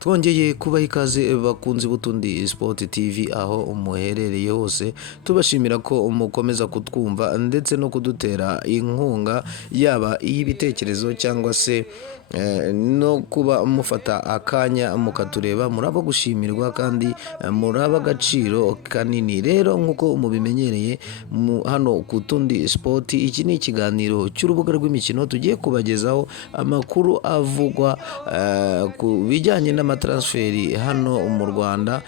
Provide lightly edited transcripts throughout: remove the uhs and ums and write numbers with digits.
Twongeye kubaha ikaze bakunzi b'Utundi Sport TV aho umuherereye hose, tubashimira ko mukomeza kutwumva ndetse no kudutera inkunga, yaba iy'ibitekerezo cyangwa se no kuba mufata akanya mukatureba. Muraba gushimirwa kandi muraba agaciro kanini. Rero nk'uko mubimenyereye hano ku Tundi Sport, iki ni ikiganiro cy'urubuga rw'imikino, tugiye kubagezaho amakuru avugwa ku bijyanye n'amatransferi hano mu Rwanda.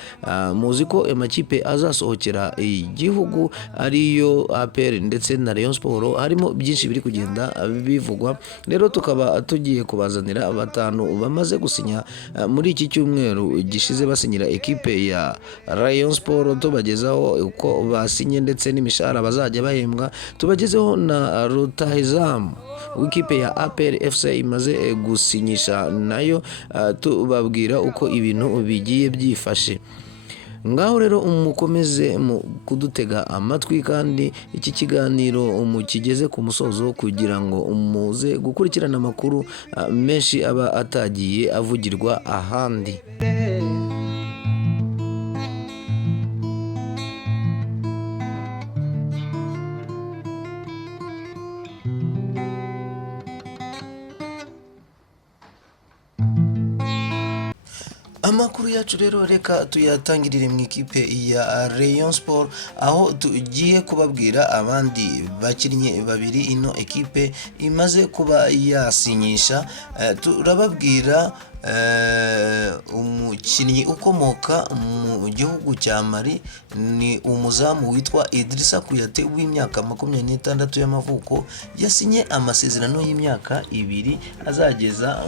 Muzi ko amakipe azasohokera igihugu ariyo APR ndetse na Rayon Sport, harimo byinshi biri kugenda bivugwa. Rero tukaba tugiye kubazanira batanu bamaze gusinya muri iki cyumweru gishize basinyira ekipe ya Rayon Sport, tubagezaho uko basinye ndetse n'imishahara bazajya bahembwa. Tubagezeho na rutahizamu w'ikipe ya APR FC imaze gusinyisha nayo, tubabwira uko ibintu bigiye byifashe. Ngaho rero mukomeze kudutega amatwi, kandi iki kiganiro mukigeze ku musozo kugira ngo muze gukurikirana amakuru menshi aba atagiye avugirwa ahandi. Amakuru yacu rero reka tuyatangirire mu ikipe ya Rayon Sport, aho tugiye kubabwira abandi bakinnyi babiri ino ekipe imaze kuba yasinyisha. Turababwira umukinnyi ukomoka mu gihugu cya Mali, ni umuzamu witwa Idrissa Kouyaté w'imyaka 26 y'amavuko. Yasinye amasezerano y'imyaka 2 azageza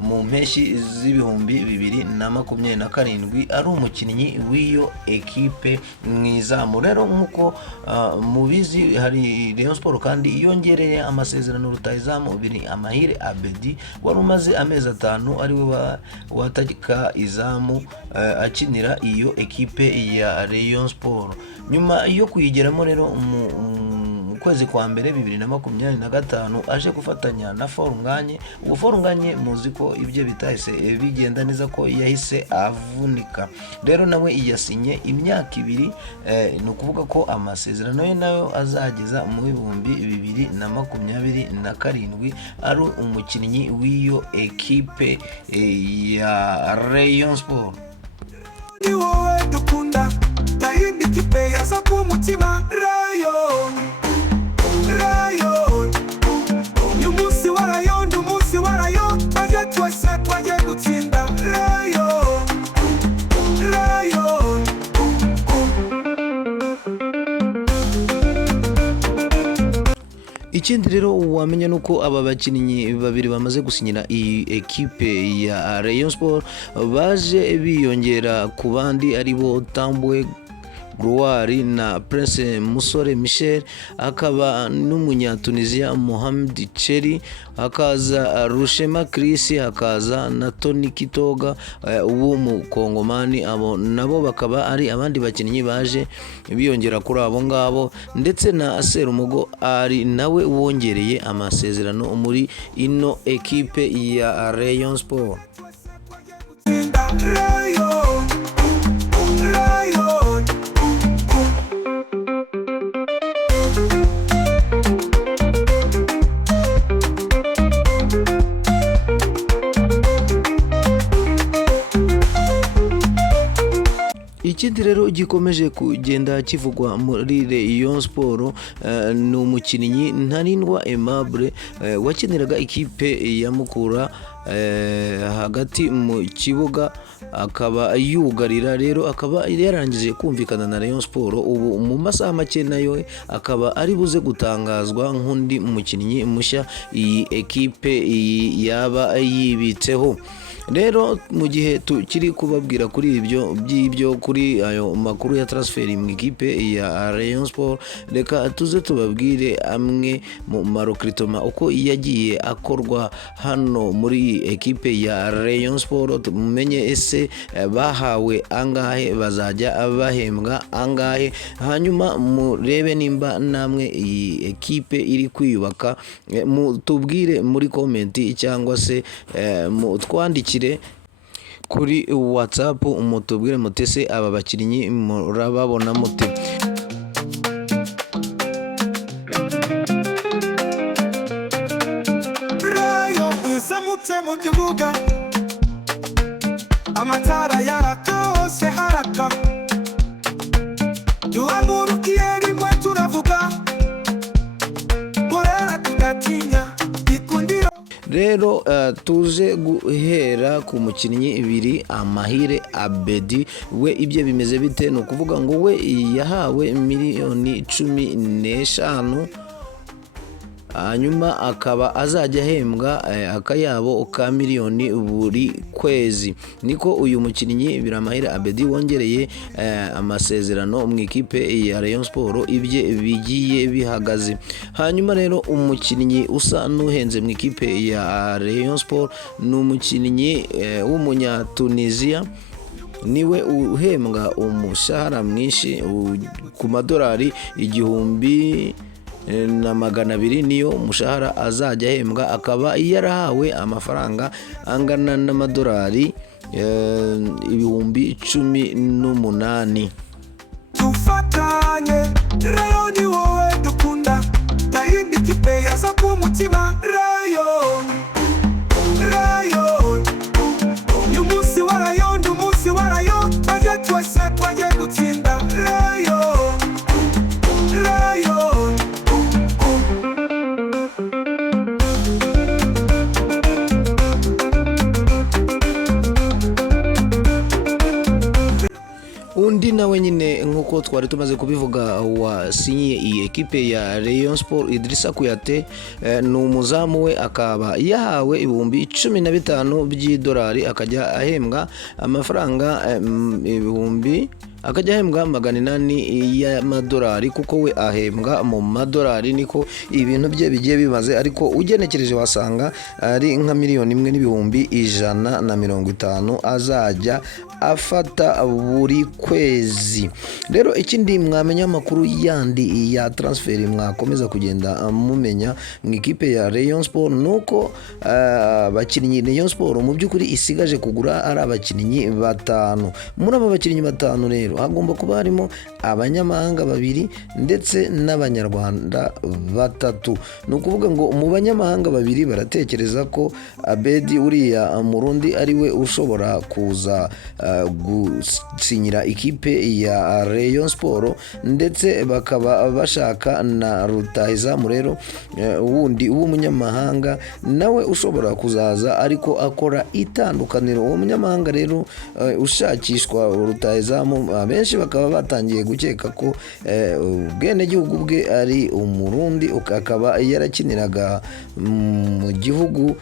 mu mpeshyi z'ibihumbi 2027. ari umukinnyi w'iyo ekipe mwizamu. Rero nk'uko mubizi, hari Rayon Sport kandi yongereye amasezerano rutahizamu Amahire Abedi, wari umaze amezi 5 ariwe watakika izamu akinira iyo ekipe ya Rayon Sport. Nyuma yo kuyigeramo rero kwezi kwa mbere 2025 aje gufatanya na Forunganye. Uwo Forunganye muzi ko ibyo bitahise bigenda neza, ko yahise avunika. Rero nawe yasinye imyaka 2, ni ukuvuga ko amasezerano ye nayo azageza mu 2027. ari umukinnyi w'iyo ekipe ya Rayon Sport. Ni wowe dukunda ndahindi kipe yaza ku mutima Rayon. Uyu munsi wa Rayon, umunsi wa Rayon, twaje twese twaje gutsinda Rayon. Ikindi rero wamenya nuko aba bakinnyi babiri bamaze gusinyira iyi ekipe ya Rayon Sport baje biyongera ku bandi, aribo Tambwe Gloire na Prince Musore Michel, akaba n'umunyatunisia Mohamed Cheri, hakaza Rushema Chris, hakaza na Tony Kitoga w'umukongomani. Abo nabo bakaba ari abandi bakinnyi baje biyongera kuri abo ngabo, ndetse na Serumugo ari nawe wongereye amasezerano muri ino ekipe ya Rayon Sport. Ikindi rero gikomeje kugenda kivugwa muri Rayon Sport ni umukinnyi Ntarindwa Aimable wakiniraga ikipe ya Mukura hagati mu kibuga, akaba yugarira. Rero akaba yarangije kumvikana na Rayon Sport. Ubu mu masaha make nayo akaba ari buze gutangazwa nk'undi mukinnyi mushya iyi ekipe yaba yibitseho. Rero mu gihe tukiri kubabwira kuri ibyo kuri ayo makuru ya transferi mu ikipe ya Rayon Sport, reka tuze tubabwire amwe mu marokritoma uko yagiye akorwa hano muri ekipe ya Rayon Sport. Mumenye ese bahawe angahe, bazajya bahembwa angahe, hanyuma murebe nimba namwe iyi ekipe iri kwiyubaka. Tubwire muri komenti cyangwa se twandikire kuri WhatsApp mutubwire mutese aba bakinnyi murababona mute. Rayo uzamutse mu kibuga, amatara yaratose haraka, duhagurukiye rimwe turavuga, korera tudatinya ikundiro. Rero tuje guhera ku mukinnyi ibiri Amahire Abedi, we ibyo bimeze bite? Ni ukuvuga ngo we yahawe miliyoni 15, hanyuma akaba azajya ahembwa akayabo ka miliyoni buri kwezi. Niko uyu mukinnyi Biramahire Abedi wongereye amasezerano mu ikipe ya Rayon Sport ibye bigiye bihagaze. Hanyuma rero umukinnyi usa n'uhenze mu ikipe ya Rayon Sport ni umukinnyi w'umunya-Tunisia, niwe uhembwa umushahara mwinshi ku madolari 1,200 niyo umushahara azajya ahembwa, akaba yarahawe amafaranga angana n'amadolari 18,000. Tufatanye, Rayo ni wowe dukunda, ndahindi kipe yaza ku mutima. Rayo, Rayo, uyu munsi wa Rayo ndi umunsi wa Rayo, twaje twese twaje gutsinda. Rayo, Rayo. Undi nawe nyine nk'uko twari tumaze kubivuga wasinyiye iyi ekipe ya Rayon Sport, Idrissa Kuyate, ni umuzamu we, akaba yahawe 15,000 by'idolari, akajya ahembwa amafaranga akajya ahembwa 800 y'amadolari, kuko we ahembwa mu madolari. Niko ibintu bye bigiye bimaze, ariko ugenekereje wasanga ari nka 1,150,000 azajya afata buri kwezi. Rero ikindi mwamenya amakuru yandi ya transfer mwakomeza kugenda mumenya mu ikipe ya Rayon Sport, nuko abakinnyi Rayon Sport mu by'ukuri isigaje kugura ari abakinnyi 5. Muri aba bakinnyi 5 rero hagomba kuba harimo abanyamahanga 2 ndetse n'abanyarwanda 3. Ni ukuvuga ngo mu banyamahanga 2 baratekereza ko Abedi uriya Murundi ariwe ushobora kuza gusinyira ikipe ya Rayon Sport, ndetse bakaba bashaka na rutahizamu rero wundi w'umunyamahanga nawe ushobora kuzaza ariko akora itandukaniro. Uwo munyamahanga rero ushakishwa rutahizamu, abenshi bakaba batangiye gukeka ko ubwenegihugu bwe ari Umurundi, akaba yarakiniraga mu gihugu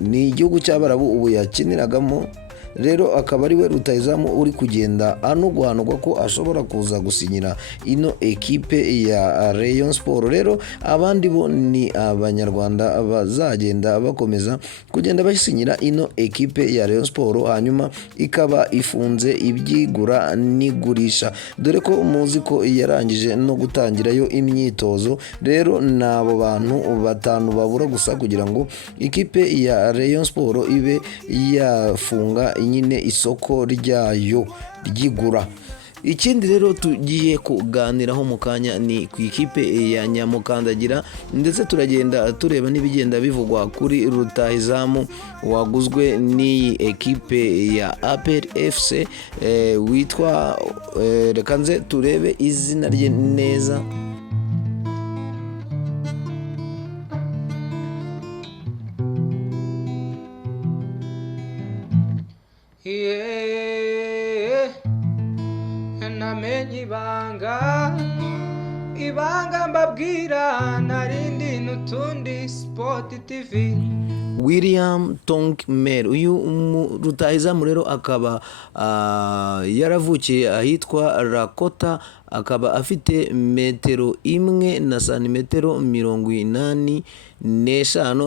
ni igihugu cy'Abarabu ubu yakiniragamo. Rero akaba ari we rutahizamu uri kugenda anugwanugwa ko ashobora kuza gusinyira ino ekipe ya Rayon Sport. Rero abandi bo ni abanyarwanda bazagenda bakomeza kugenda basinyira ino ekipe ya Rayon Sport, hanyuma ikaba ifunze ibyigura n'igurisha, dore ko muzi ko yarangije no gutangirayo imyitozo. Rero nabo bantu 5 babura gusa kugira ngo ikipe ya Rayon Sport ibe yafunga nyine isoko ryayo ryigura. Ikindi rero tugiye kuganiraho mu kanya ni ku ikipe ya Nyamukandagira, ndetse turagenda tureba n'ibigenda bivugwa kuri rutahizamu waguzwe n'iyi ekipe ya APR FC witwa reka nze turebe izina rye neza. Namenye ibanga mbabwira narindi n'utundi Sport TV. William Tonkmer, uyu rutahizamu rero akaba yaravukiye ahitwa Lakota akaba afite metero imwe na santimetero 85,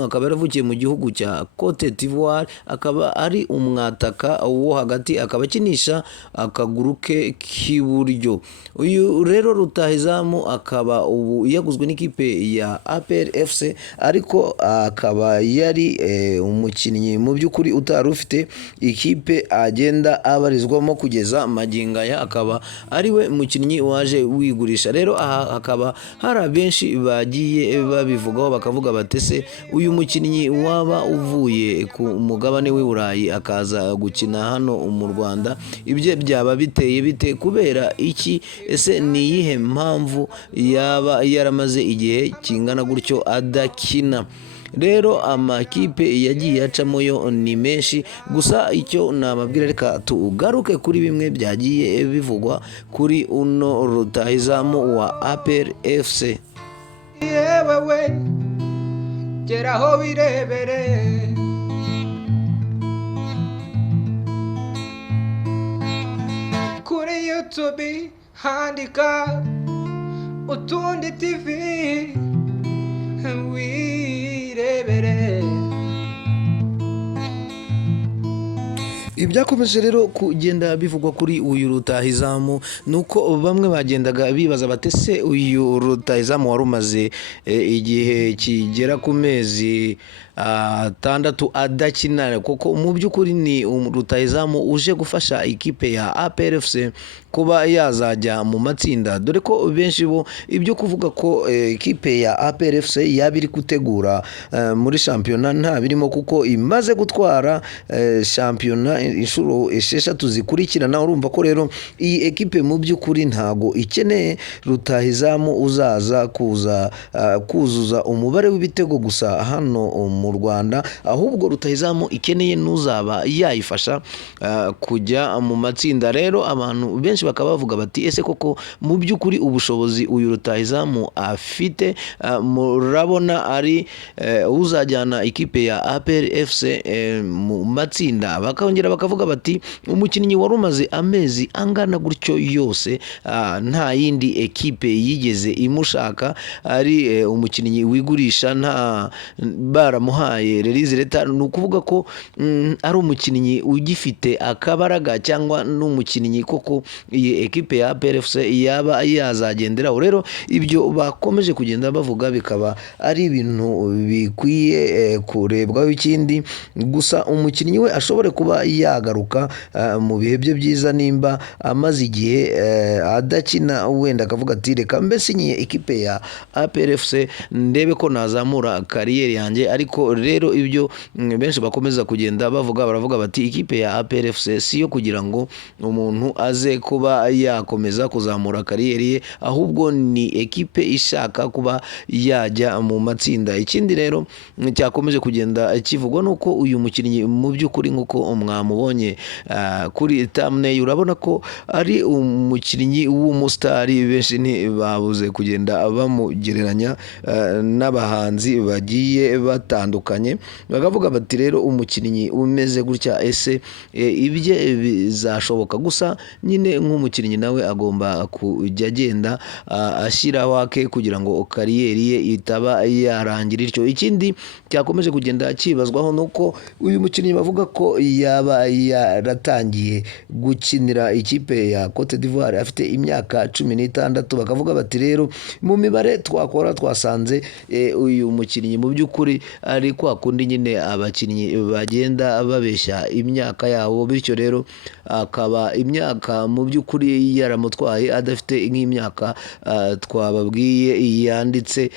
akaba yaravukiye mu gihugu cya Cote d'Ivoire, akaba ari umwataka wo hagati, akaba akinisha akaguru ke k'iburyo. Uyu rero rutahizamu akaba ubu yaguzwe n'ikipe ya APR FC, ariko akaba yari umukinnyi mu by'ukuri utari ufite ikipe agenda abarizwamo kugeza magingo aya, akaba ari we mukinnyi waje wigurisha. Rero aha hakaba hari abenshi bagiye babivugaho bakavuga batese uyu mukinnyi waba uvuye ku mugabane w'i Burayi akaza gukina hano mu Rwanda, ibyo byaba biteye bite, kubera iki? Ese ni iyihe mpamvu yaba yaramaze igihe kingana gutyo adakina? Rero amakipe yagiye acamo yo ni menshi, gusa icyo nababwira, reka tugaruke kuri bimwe byagiye bivugwa kuri uno rutahizamu wa APR FC. yewe we geraho birebere kuri YouTube handika Utundi TV wirebere. Ibyakomeje rero kugenda bivugwa kuri uyu rutahizamu nuko bamwe bagendaga bibaza batese uyu rutahizamu wari umaze igihe kigera ku mezi 6 adakina, kuko mu by'ukuri ni rutahizamu uje gufasha ikipe ya APR FC kuba yazajya mu matsinda, dore ko benshi bo ibyo kuvuga ko ikipe ya APR FC yabiri gutegura muri shampiyona nta birimo, kuko imaze gutwara shampiyona inshuro 6 zikurikirana. Urumva ko rero iyi ekipe mu by'ukuri ntago ikeneye rutahizamu uzaza kuzuza umubare w'ibitego gusa hano mu Rwanda, ahubwo rutahizamu ikeneye n'uzaba yayifasha kujya mu matsinda. Rero abantu benshi bakaba bavuga bati ese koko mu by'ukuri ubushobozi uyu rutahizamu afite murabona ari uzajyana ikipe ya APR FC mu matsinda? Bakongera bakavuga bati umukinnyi wari umaze amezi angana gutyo yose nta yindi ekipe yigeze imushaka, ari umukinnyi wigurisha, nta baramuhaye release leta, ni ukuvuga ko ari umukinnyi ugifite akabaraga, cyangwa n'umukinnyi koko iyi ekipe ya APR FC yaba yazagenderaho. Rero ibyo bakomeje kugenda bavuga bikaba ari ibintu bikwiye kurebwaho. Ikindi gusa umukinnyi we ashobore kuba yagaruka mu bihe bye byiza, nimba amaze igihe adakina, wenda akavuga ati reka mbe sinyiye ikipe ya APR FC ndebe ko nazamura kariyeri yanjye. Ariko rero ibyo benshi bakomeza kugenda baravuga bati ikipe ya APR FC siyo kugira ngo umuntu aze kuba yakomeza kuzamura kariyeri ye, ahubwo ni ekipe ishaka kuba yajya mu matsinda. Ikindi rero cyakomeje kugenda kivugwa nuko uyu mukinnyi mu by'ukuri nk'uko mwamubonye kuri thumbnail, urabona ko ari umukinnyi w'umusitari. Benshi babuze kugenda bamugereranya n'abahanzi bagiye batandukanye, bakavuga bati rero umukinnyi umeze gutya ese ibye bizashoboka? Gusa nyine nk'umukinnyi nawe agomba kujya agenda ashyiraho ake kugira ngo kariyeri ye itaba yarangira ityo. Ikindi cyakomeje kugenda kibazwaho nuko uyu mukinnyi bavuga ko yaba yaratangiye gukinira ikipe ya Cote d'Ivoire afite imyaka 16. Bakavuga bati rero mu mibare twakora twasanze uyu mukinnyi mu by'ukuri ari kwa kundi nyine abakinnyi bagenda babeshya imyaka yabo, bityo rero akaba imyaka mu by'ukuri yaramutwaye adafite nk'imyaka twababwiye yanditse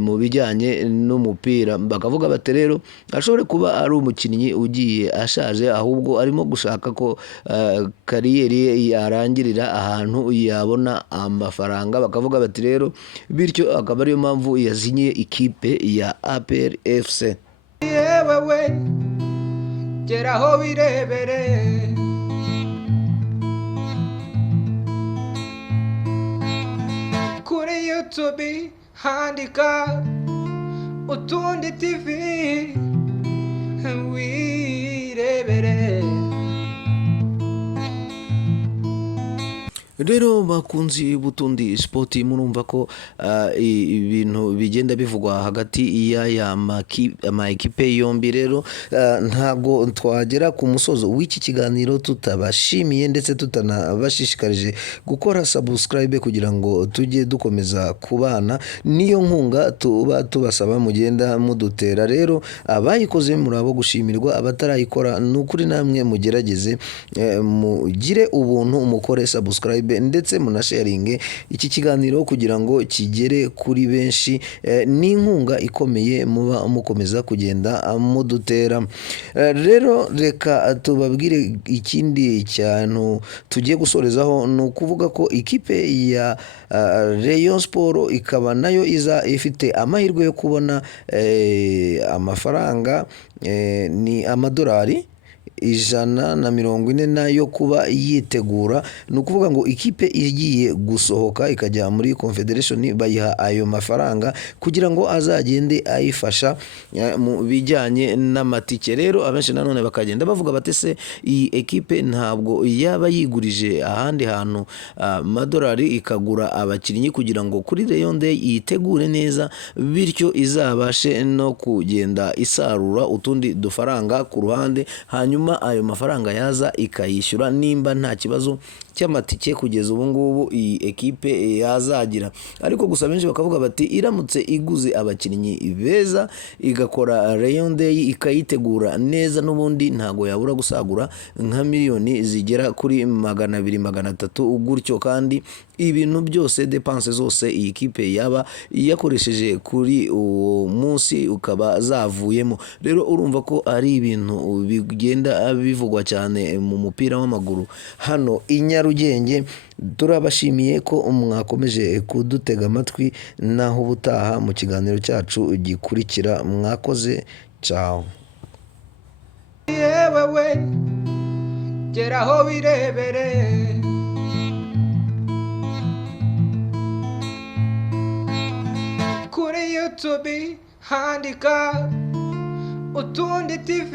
mu bijyanye n'umupira. Bakavuga bati rero ashobore kuba ari umukinnyi ugiye ashaje, ahubwo arimo gushaka ko kariyeri ye yarangirira ahantu yabona amafaranga. Bakavuga bati rero bityo akaba ariyo mpamvu yazinyiye ikipe ya APR FC. yewe we geraho birebere kuri YouTube handika Utundi TV wirebere. rero bakunzi butundi sport murumva ko ibintu bigenda bivugwa hagati y'aya ama ekipe yombi rero ntago twagera ku musozo w'iki kiganiro tutabashimiye ndetse tutanabashishikarije gukora subscribe kugira ngo tujye dukomeza kubana niyo nkunga tuba tubasaba mugenda mudutera rero abayikoze murabo gushimirwa abatarayikora nukuri namwe mugerageze mugire ubuntu umukore subscribe ndetse munasharinge iki kiganiro kugira ngo kigere kuri benshi n'inkunga ikomeye muba mukomeza kugenda mudutera rero reka tubabwire ikindi cyane tugiye gusorezaho ni ukuvuga ko ikipe ya Rayon Sport ikaba nayo iza ifite amahirwe yo kubona amafaranga ni amadolari 140 nayo kuba yitegura ni ukuvuga ngo ikipe igiye gusohoka ikajya muri Confederation bayiha ayo mafaranga kugira ngo azagende ayifasha mu bijyanye n'amatike rero abenshi nanone bakagenda bavuga batese iyi ekipe ntabwo yaba yigurije ahandi hantu amadolari ikagura abakinnyi kugira ngo kuri Rayon Day yitegure neza bityo izabashe no kugenda isarura utundi dufaranga ku ruhande hanyuma ayo mafaranga yaza ikayishyura nimba nta kibazo cy'amatike kugeza ubu ngubu iyi ekipe yazagira ariko gusa benshi bakavuga bati iramutse iguze abakinnyi beza igakora Rayon Day ikayitegura neza n'ubundi ntago yabura gusagura nka miliyoni zigera kuri 200-300 gutyo kandi ibintu byose dépenses zose iyi kipe yaba yakoresheje kuri uwo munsi ukaba zavuyemo rero urumva ko ari ibintu bigenda bivugwa cyane mu mupira w'amaguru hano Nyarugenge turabashimiye ko mwakomeje kudutega amatwi naho ubutaha mu kiganiro cyacu gikurikira mwakoze ciao yewe we geraho birebere kuri YouTube handika Utundi TV